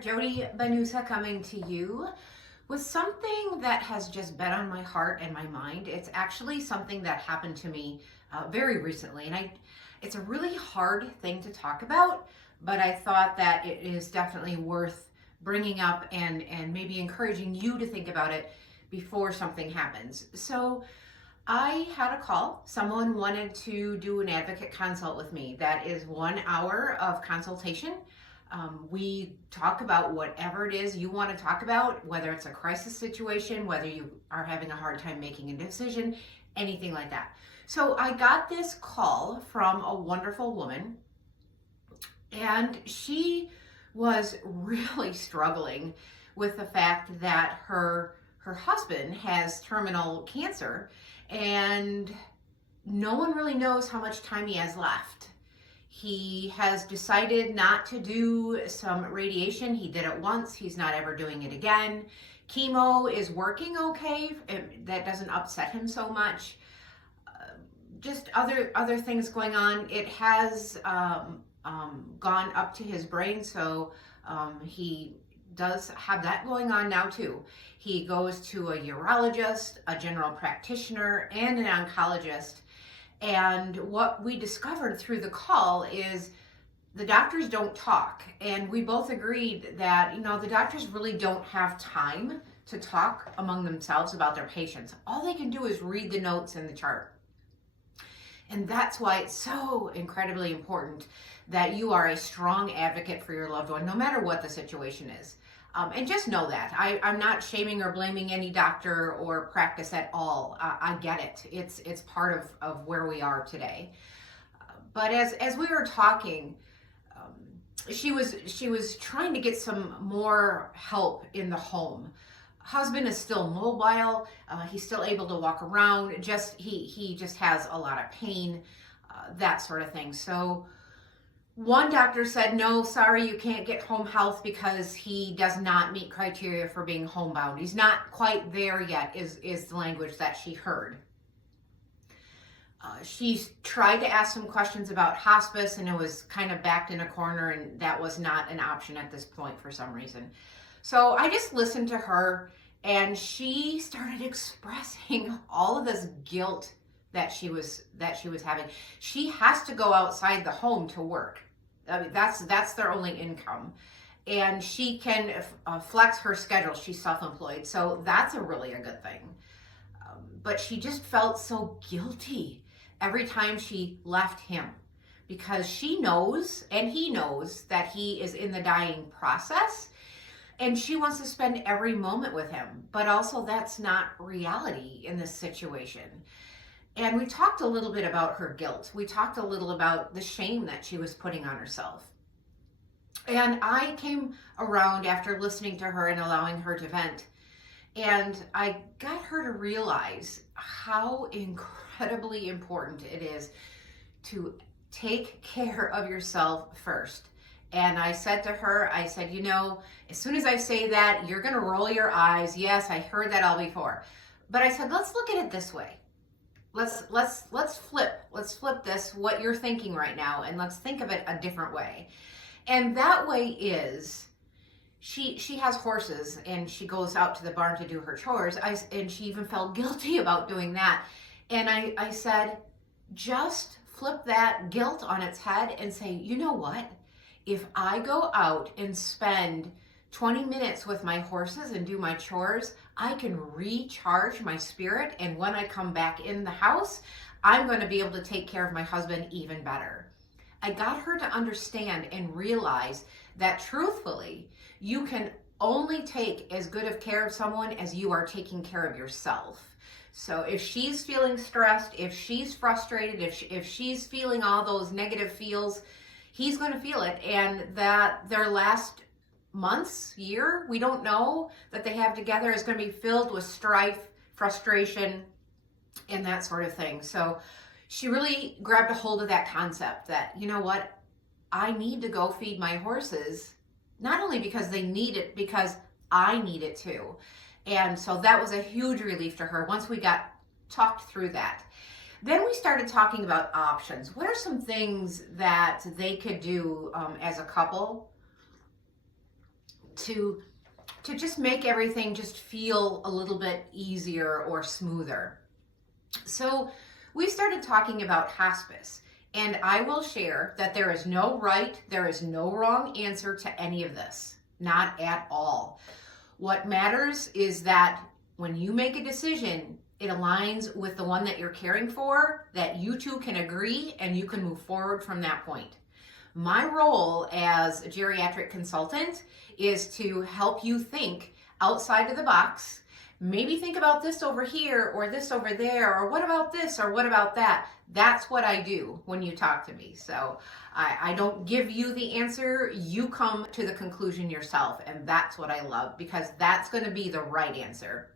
Jody Banusa coming to you with something that has just been on my heart and my mind. It's actually something that happened to me very recently, and it's a really hard thing to talk about, but I thought that it is definitely worth bringing up and maybe encouraging you to think about it before something happens. So I had a call. Someone wanted to do an advocate consult with me. That is 1 hour of consultation. We talk about whatever it is you want to talk about, whether it's a crisis situation, whether you are having a hard time making a decision, anything like that. So I got this call from a wonderful woman, and she was really struggling with the fact that her husband has terminal cancer, and no one really knows how much time he has left. He has decided not to do some radiation. He did it once. He's not ever doing it again. Chemo is working okay. That doesn't upset him so much. Just other things going on. It has gone up to his brain, so he does have that going on now too. He goes to a urologist, a general practitioner, and an oncologist. And what we discovered through the call is the doctors don't talk. And we both agreed that, the doctors really don't have time to talk among themselves about their patients. All they can do is read the notes in the chart. And that's why it's so incredibly important that you are a strong advocate for your loved one, no matter what the situation is. And just know that. I'm not shaming or blaming any doctor or practice at all. I get it. It's part of where we are today. But as we were talking, she was trying to get some more help in the home. Husband is still mobile. He's still able to walk around. He just has a lot of pain, that sort of thing. So one doctor said, no, sorry, you can't get home health because he does not meet criteria for being homebound. He's not quite there yet, is the language that she heard. She's tried to ask some questions about hospice, and it was kind of backed in a corner, and that was not an option at this point for some reason. So I just listened to her, and she started expressing all of this guilt that she was having. She has to go outside the home to work. I mean, that's their only income, and she can flex her schedule. She's self-employed, so that's a good thing. But she just felt so guilty every time she left him, because she knows and he knows that he is in the dying process, and she wants to spend every moment with him. But also, that's not reality in this situation. And we talked a little bit about her guilt. We talked a little about the shame that she was putting on herself. And I came around after listening to her and allowing her to vent. And I got her to realize how incredibly important it is to take care of yourself first. And I said to her, as soon as I say that, you're going to roll your eyes. Yes, I heard that all before. But I said, let's look at it this way. Let's flip this, what you're thinking right now, and let's think of it a different way. And that way is, she has horses, and she goes out to the barn to do her chores, and she even felt guilty about doing that. And I said, just flip that guilt on its head and say, you know what? If I go out and spend 20 minutes with my horses and do my chores, I can recharge my spirit, and when I come back in the house, I'm going to be able to take care of my husband even better. I got her to understand and realize that truthfully, you can only take as good of care of someone as you are taking care of yourself. So if she's feeling stressed, if she's frustrated, if she's feeling all those negative feels, he's going to feel it, and that their last months, year, we don't know, that they have together is going to be filled with strife, frustration, and that sort of thing. So she really grabbed a hold of that concept that, you know what, I need to go feed my horses, not only because they need it, because I need it too. And so that was a huge relief to her once we got talked through that. Then we started talking about options. What are some things that they could do as a couple to just make everything just feel a little bit easier or smoother. So we started talking about hospice, and I will share that there is no right, there is no wrong answer to any of this, not at all. What matters is that when you make a decision, it aligns with the one that you're caring for, that you two can agree and you can move forward from that point. My role as a geriatric consultant is to help you think outside of the box. Maybe think about this over here or this over there, or what about this or what about that. That's what I do when you talk to me. So I don't give you the answer. You come to the conclusion yourself, and that's what I love, because that's going to be the right answer.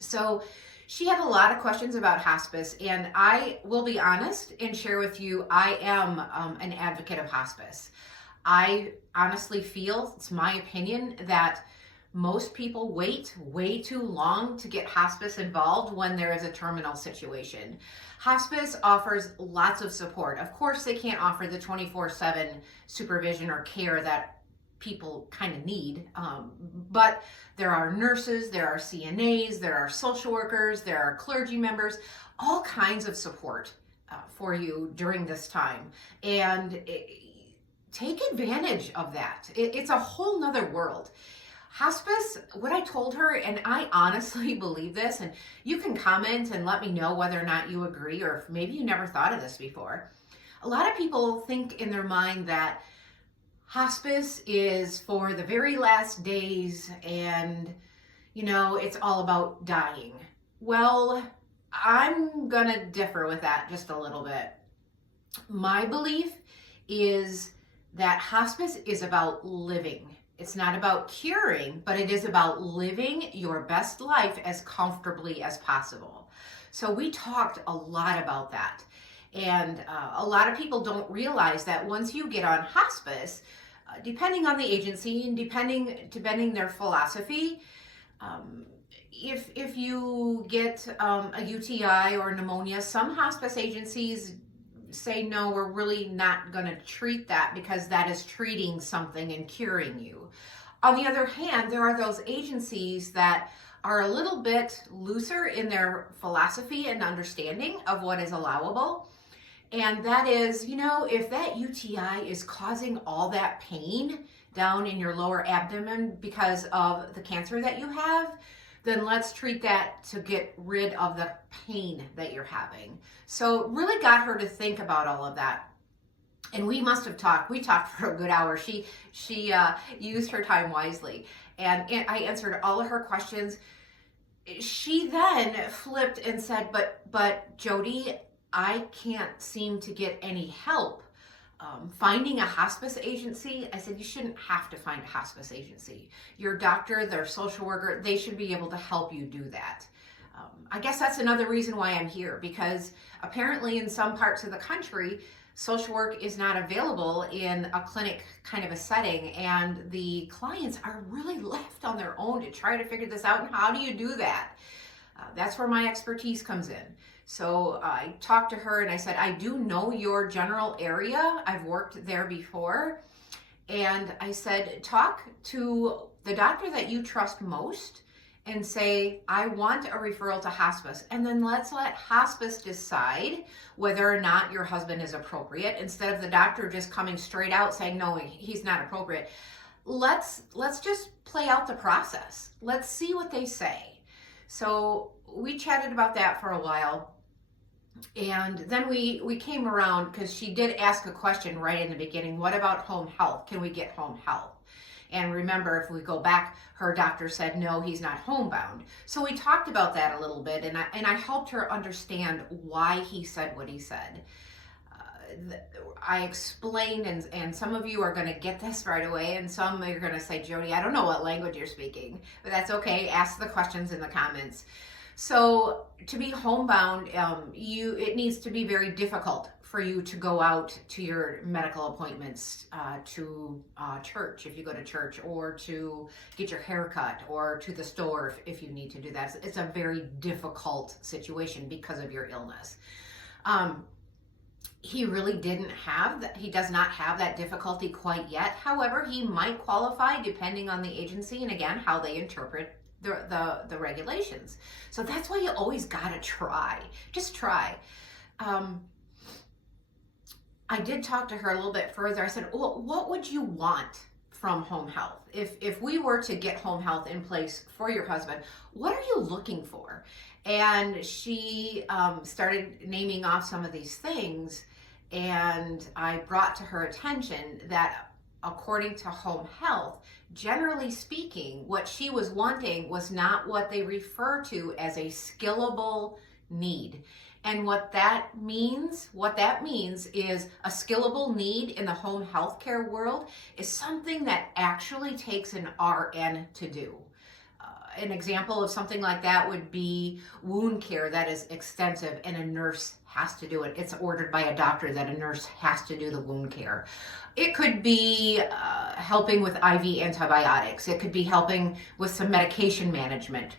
So she had a lot of questions about hospice, and I will be honest and share with you, I am an advocate of hospice. I honestly feel, it's my opinion, that most people wait way too long to get hospice involved when there is a terminal situation. Hospice offers lots of support. Of course, they can't offer the 24/7 supervision or care that people kind of need, but there are nurses, there are CNAs, there are social workers, there are clergy members, all kinds of support for you during this time. And take advantage of that. It's a whole nother world. Hospice, what I told her, and I honestly believe this, and you can comment and let me know whether or not you agree, or if maybe you never thought of this before. A lot of people think in their mind that hospice is for the very last days and, it's all about dying. Well, I'm gonna differ with that just a little bit. My belief is that hospice is about living. It's not about curing, but it is about living your best life as comfortably as possible. So we talked a lot about that. And a lot of people don't realize that once you get on hospice, depending on the agency and depending their philosophy, if you get a UTI or pneumonia, some hospice agencies say, no, we're really not going to treat that because that is treating something and curing you. On the other hand, there are those agencies that are a little bit looser in their philosophy and understanding of what is allowable. And that is, if that UTI is causing all that pain down in your lower abdomen because of the cancer that you have, then let's treat that to get rid of the pain that you're having. So really got her to think about all of that. And we must have talked. We talked for a good hour. She used her time wisely. And I answered all of her questions. She then flipped and said, but Jody, I can't seem to get any help finding a hospice agency. I said, you shouldn't have to find a hospice agency. Your doctor, their social worker, they should be able to help you do that. I guess that's another reason why I'm here, because apparently in some parts of the country, social work is not available in a clinic kind of a setting, and the clients are really left on their own to try to figure this out. And how do you do that? That's where my expertise comes in. So I talked to her and I said, I do know your general area. I've worked there before. And I said, talk to the doctor that you trust most and say, I want a referral to hospice. And then let's let hospice decide whether or not your husband is appropriate, instead of the doctor just coming straight out saying, no, he's not appropriate. Let's just play out the process. Let's see what they say. So we chatted about that for a while. And then we came around, because she did ask a question right in the beginning. What about home health? Can we get home health? And remember, if we go back, her doctor said, no, he's not homebound. So we talked about that a little bit, and I helped her understand why he said what he said. I explained, and some of you are going to get this right away, and some are going to say, Jody, I don't know what language you're speaking, but that's okay. Ask the questions in the comments. So to be homebound, it needs to be very difficult for you to go out to your medical appointments, to church if you go to church, or to get your hair cut, or to the store if you need to do that. It's a very difficult situation because of your illness. he really didn't have that. He does not have that difficulty quite yet. However, he might qualify depending on the agency and again how they interpret the regulations. So that's why you always gotta try. Just try. I did talk to her a little bit further. I said, well, what would you want from home health? If we were to get home health in place for your husband, what are you looking for? And she started naming off some of these things, and I brought to her attention that according to home health, generally speaking, what she was wanting was not what they refer to as a skillable need. And what that means is a skillable need in the home healthcare world is something that actually takes an RN to do. An example of something like that would be wound care that is extensive and a nurse has to do it. It's ordered by a doctor that a nurse has to do the wound care. It could be helping with IV antibiotics. It could be helping with some medication management.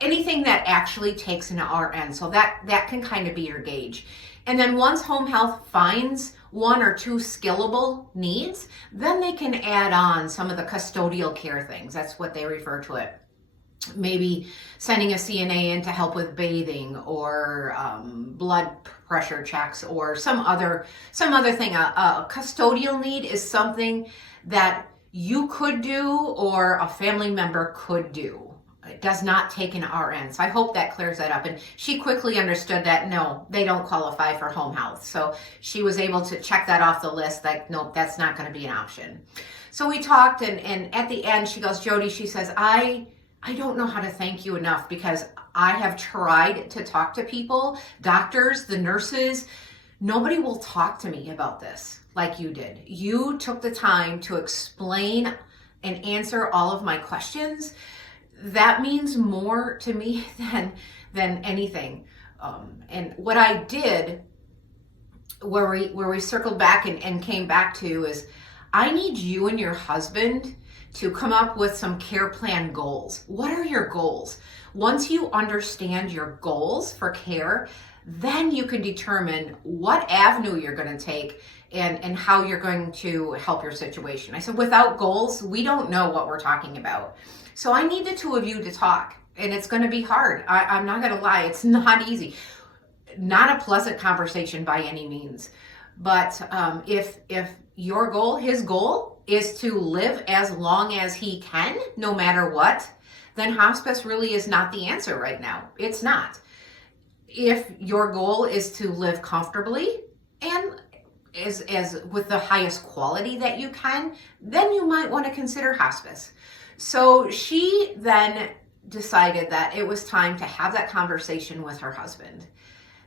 Anything that actually takes an RN. So that can kind of be your gauge. And then once home health finds one or two skillable needs, then they can add on some of the custodial care things. That's what they refer to it. Maybe sending a CNA in to help with bathing or blood pressure checks or some other thing. A custodial need is something that you could do or a family member could do. It does not take an RN. So I hope that clears that up. And she quickly understood that no, they don't qualify for home health. So she was able to check that off the list, like, nope, that's not going to be an option. So we talked, and at the end, she goes, Jody, she says, I don't know how to thank you enough because I have tried to talk to people, doctors, the nurses. Nobody will talk to me about this like you did. You took the time to explain and answer all of my questions. That means more to me than anything. And what I did, where we circled back and came back to is, I need you and your husband to come up with some care plan goals. What are your goals? Once you understand your goals for care, then you can determine what avenue you're going to take and how you're going to help your situation. I said, without goals, we don't know what we're talking about. So I need the two of you to talk, and it's going to be hard. I'm not going to lie. It's not easy. Not a pleasant conversation by any means. But if your goal, his goal, is to live as long as he can, no matter what, then hospice really is not the answer right now. It's not. If your goal is to live comfortably and as with the highest quality that you can, then you might want to consider hospice. So she then decided that it was time to have that conversation with her husband.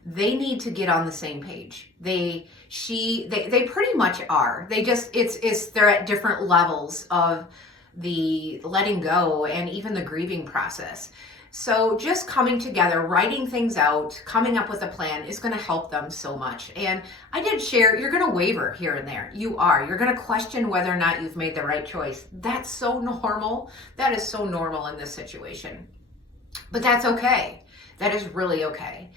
They need to get on the same page. They pretty much are. They're at different levels of the letting go and even the grieving process. So just coming together, writing things out, coming up with a plan is going to help them so much. And I did share, you're going to waver here and there. You are. You're going to question whether or not you've made the right choice. That's so normal. That is so normal in this situation. But that's okay. That is really okay.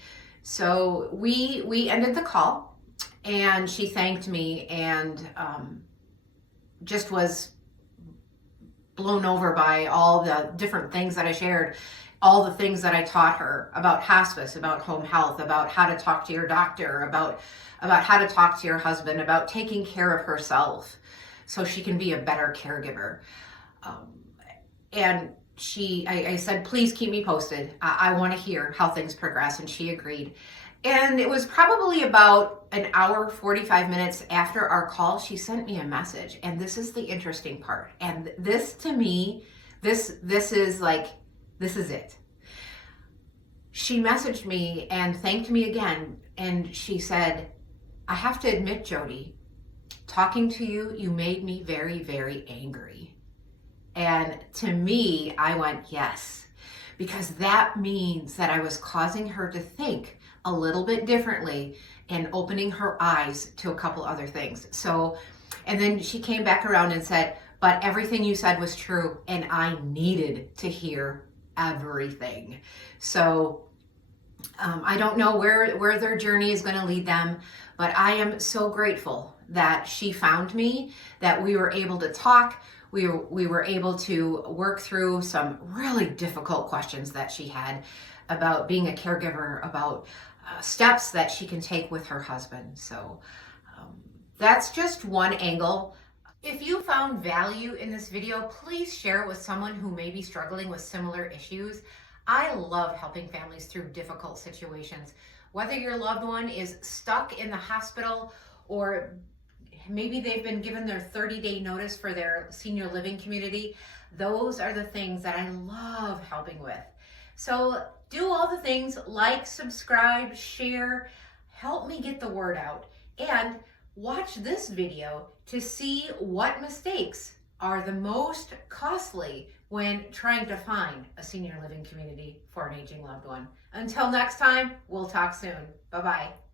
So we ended the call, and she thanked me and just was blown over by all the different things that I shared. All the things that I taught her about hospice, about home health, about how to talk to your doctor, about how to talk to your husband, about taking care of herself so she can be a better caregiver. And I said, please keep me posted. I want to hear how things progress. And she agreed. And it was probably about an hour, 45 minutes after our call, she sent me a message. And this is the interesting part. And this, to me, this is it. She messaged me and thanked me again. And she said, I have to admit, Jody, talking to you, you made me very, very angry. And to me, I went, yes, because that means that I was causing her to think a little bit differently and opening her eyes to a couple other things. So, and then she came back around and said, but everything you said was true, and I needed to hear everything. So I don't know where their journey is going to lead them, but I am so grateful that she found me, that we were able to talk. We were able to work through some really difficult questions that she had about being a caregiver, about steps that she can take with her husband. So that's just one angle. If you found value in this video, please share it with someone who may be struggling with similar issues. I love helping families through difficult situations. Whether your loved one is stuck in the hospital or maybe they've been given their 30-day notice for their senior living community, those are the things that I love helping with. So do all the things, like, subscribe, share, help me get the word out, and watch this video to see what mistakes are the most costly when trying to find a senior living community for an aging loved one. Until next time, we'll talk soon. Bye-bye.